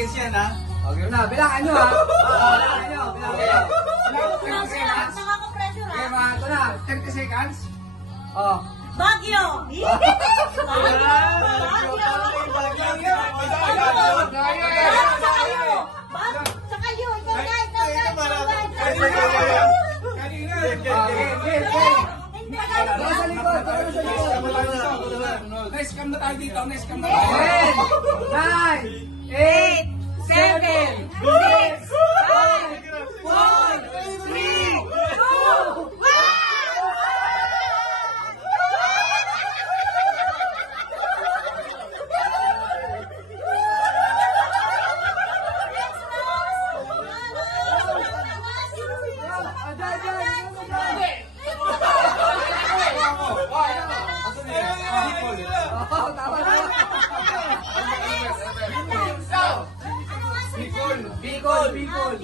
seconds yan, ha? Okay na, bilangan nyo ha. Bilangan nyo, bilangan nyo. 30 seconds. Nakaka-pressure Okay, ha. mga ito na. 30 seconds. Oh. Bagyo! Sa kayo! Ikaw na! Tara sa likod, tara sa likod. Next cam na tayo dito. Next cam na tayo. 10, 9, 8, 7, 6, 5, 4, 3, 2, 1. Bicol, Bicol.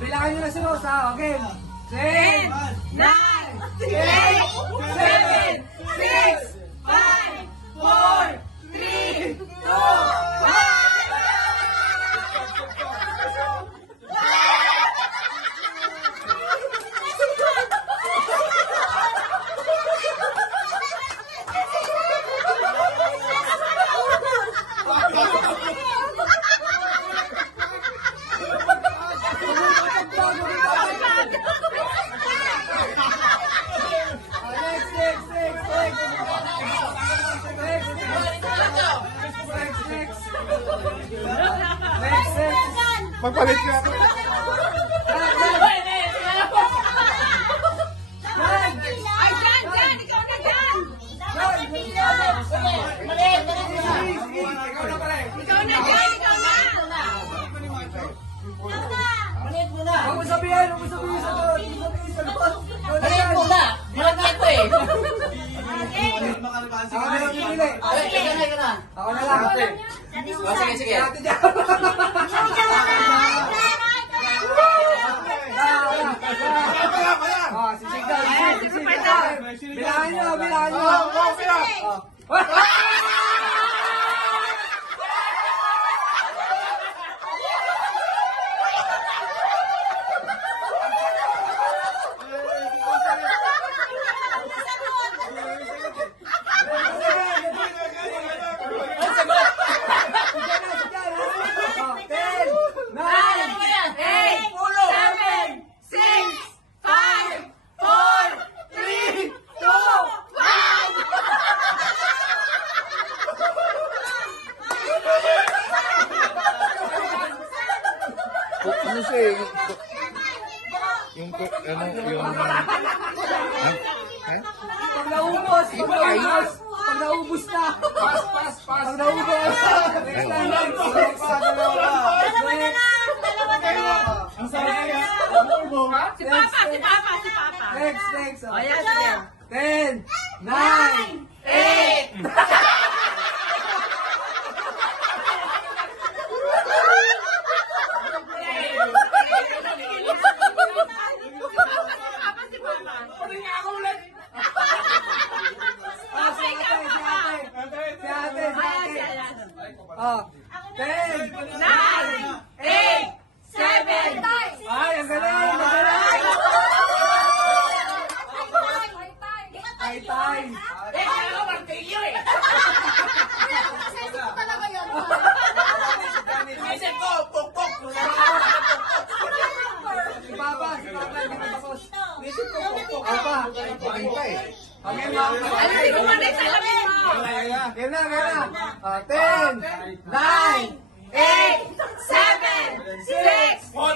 Bilangan nyo na si Rose ha, okay? 10, 9, 8, 7, 6, 5, 4, 3, 2, 1. Magpalit ka. Huwag mo sabihin sa doon. Maliit muna. Malaki ako eh. Ako na lang. Sige, sige. Ate dyan. Sisig daw. Bilangan nyo, bilangan nyo. Ano siya eh? Yung Pag naubos na. Pag naubos. Si Papa! Next. Ayan, sige. 10, 9, 8. Oh, 10, 9, 8, 7. Ay, ang galing, ang galing. Tay. Si Papa, hindi pa tapos. Apa? Okay, Kaya na. 10, 9, 8, 7, 6, 5,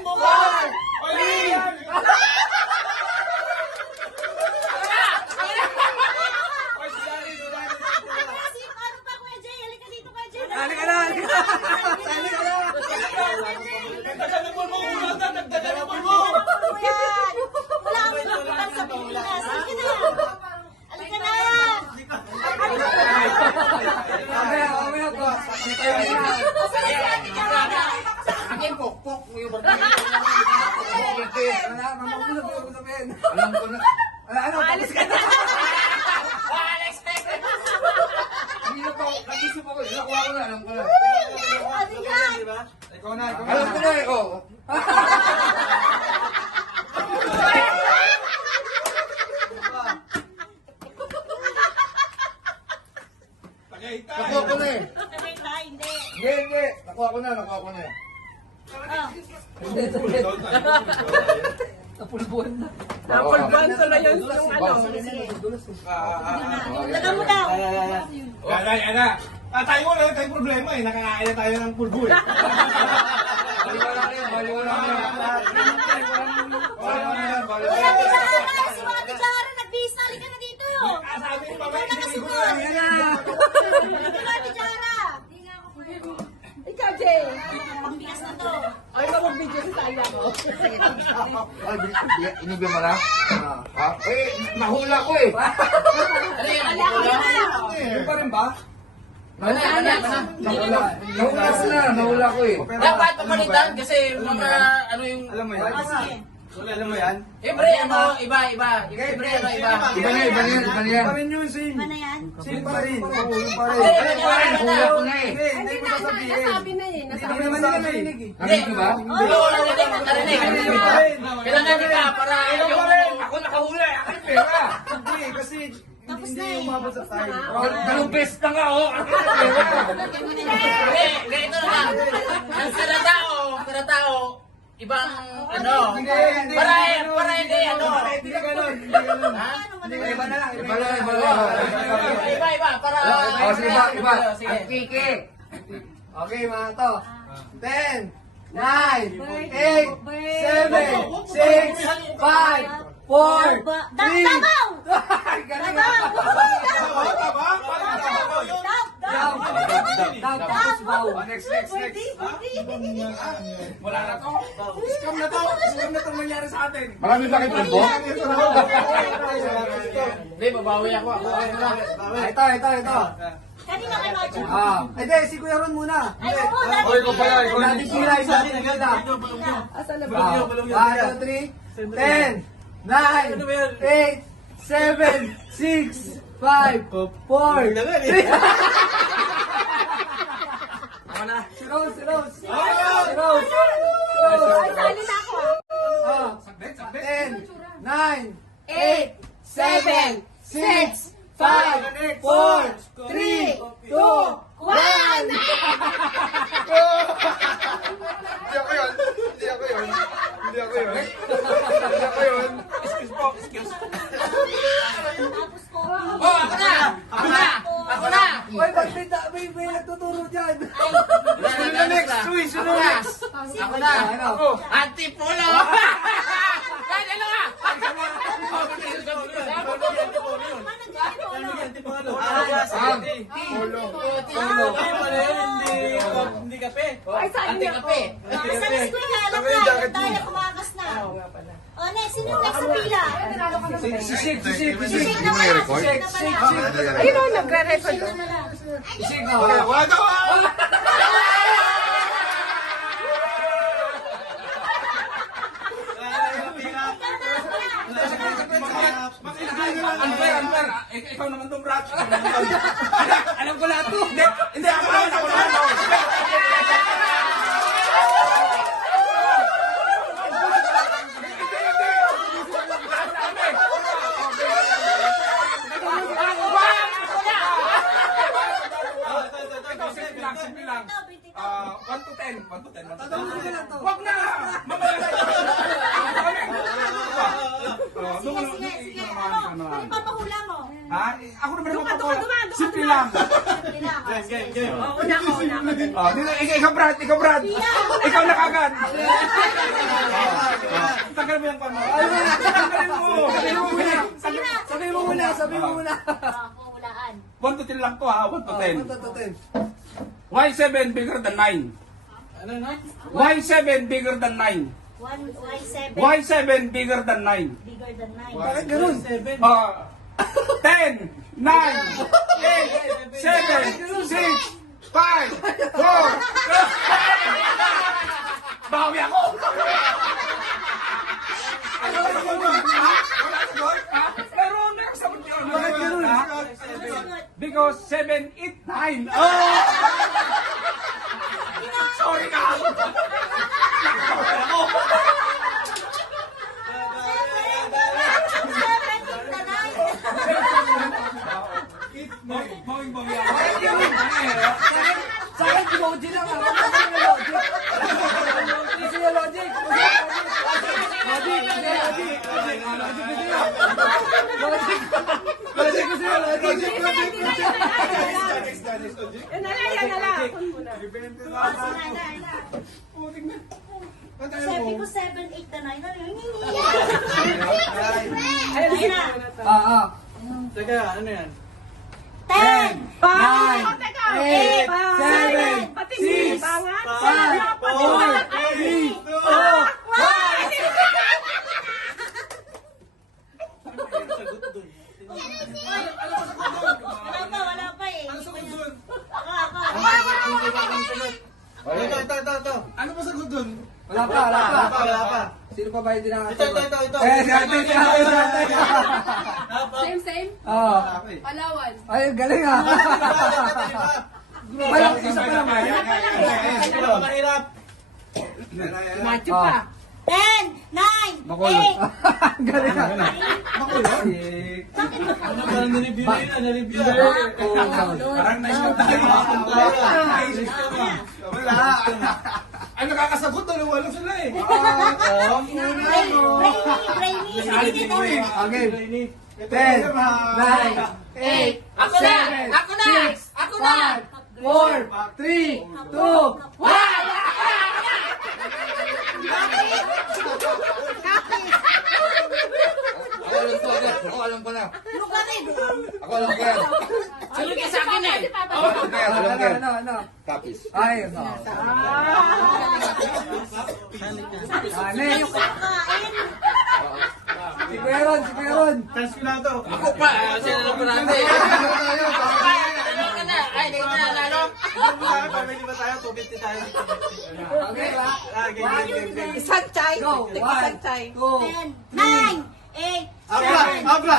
4, 3. Halika na. Akin po. Mamakulog yung usapin. Alam ko na. Ano, tapos ka na. Hindi na pa, nag-isip ako. Nakuha ko na, alam ko na. Ano yan? Ikaw na, ikaw na. Alam ko na eh, oh. Nakuha ko na eh. Sabay tayo, hindi. Hindi. Nakuha ko na eh. Napulbuhan na. Napulbuhan ko na yun. Lagan mo daw. Ana. Tayo wala tayong problema eh. Nakakain na tayo ng pulbo eh. Baliwala rin. Kuya Tijara, si Mga Tijara, nagbihis na rin ka na dito. Sabi ni Mama, Ikaw na kasi hindi ko. ko na. Kuya Tijara. Ikaw, Jay. Pambigas na to. Ay, mag-video sa saya ko. Ay, inibig mo na? Ha? Eh, nahula ko eh. Ano yun? Yung pa rin ba? Nahula ko eh. Dapat pamalitan kasi mga ano yung... Alam mo yan? O, sige. Alam mo yan? Siyempre ano, iba. Siyempre ano, iba. Iba na yan. Pa rin yun, same. Iba na yan. Same pa rin. Oo, yung pa rin. Nahula ko na eh. Hindi ko sasabihin. Nasabi na eh. Nasabi naman nila narinig eh. Narinig ko ba? Oo, narinig. Kailangan nila para yung... Ako nakahula eh. Ako yung pera. Hindi, kasi Tapos hindi na eh. umabot sa time. Dalawang beses na nga oh. Ako yung pera. Hindi, ganito na lang. Ang kada tao, ibang ano, para hindi ano. Hindi ka ganun. Hindi ka ganun. Ha? Iba na lang. Iba lang. Iba, para... Oh, sige iba. Sige. Ang kiki. Okay, mga to. 10, 9, 8, 7, 6, 5, 4, 3. Dabaw! Galing Dabaw! Down, tapos bow. Next. Wala na to. Scam na to. Scam na to nangyari sa atin. Marami ba kayo pulbo? Hindi, babawi ako. Ito. Kanina kay Macho. Hindi, si Kuya Ron muna. Ay, oo, Oy, ko pala. Dati sila, isa din agad. Asa na 1, 2, 3, 10, 9, 8, 7, 6, 5, 4, 3. Si Rose. Sali na ako. 10, 9, 8, 7, 6, 5, 4, 3, 2, 1. Hindi ako yun. Excuse po. Excuse. Tapos ko. Oh, ako na. Oy, may nagtuturo dyan. Ako na. Antipolo. Ay, dalawa. Hindi kape. Antikape. Kasama si Kuya Alam na. Tayo kumakas na. O, next. Sino yung next sa pila? Si Shake. Shake na pala. Shake na pala. Ayun o, Shake na pala. Shake Wala daw. Unfair. Ikaw naman to, Brad. Alam ko lahat to. Hindi, ako naman. Simple lang. 1 to 10. Wag na! Mamaya Sige. Ano yung papahula mo? Ha? Ako naman naman patuloy. Simple lang. Game. Ikaw, Brad. Ikaw na kagad. Tagal mo yung pano. Tagalin mo. Sabi mo muna. Pahulaan. 1 to 10 lang to ha. 1 to 10. 1 to 10. Why 7 bigger than 9? Why 7 bigger than 9? Y7. Why 7 bigger than 9? Bigger than 9. Bakit ganun? 10, 9, 8, 7, 6, 5, 4. Bawi ako. ko 7, 8, 9. Oh! Sorry ka! Bawing-bawi ako. Sa akin, emoji lang ah. Huwag kasi yung logic. Kasi yung logic. Logic. Yan na lang, yan na lang. Sabi ko 7, 8 na 9. Ano yun? Ayun na. Teka, ano yan? 10, 9, Oh, teka. 8, 7, Pati 6, bangat. 5, 4, 3, 2, Wala pa eh. Ano sagot dun? Ako. Ito. Ano ba sagot dun? Wala pa. Wala pa. Sino pa ba yung Ito. dinakasagot? Same. Oo. Palawan. Ay, galing ah. Walang isa pa naman. Mahirap. Macho pa. 10, 9, Makulot. 8. Galing ah. Ano ba nireview na yun? Nireview Parang naisip tayo. Wala. Ay, nakakasagot na. Wala sila eh. Brainy. Sige dito. Okay. 10, 9, 8, Ako na! Ako na! Ako na! 4, 3, 2, 1. Ako alam ko na. Look at it. Ako alam ko yan. Sunod ka sa akin eh! Alam ko yan. Ano? Tapis. Ay, no. Yung kakain. Si Kuya Ron. Chance ko na to. Ako pa! Sinanong ko natin! Ano ka na? Ay, hindi ka na nalalo? Pamili ba tayo? 250 tayo. Okay, ba? Game. Isang chay. Go. Isang chay. 1, 2, 10, 9, 8, 7. Abra!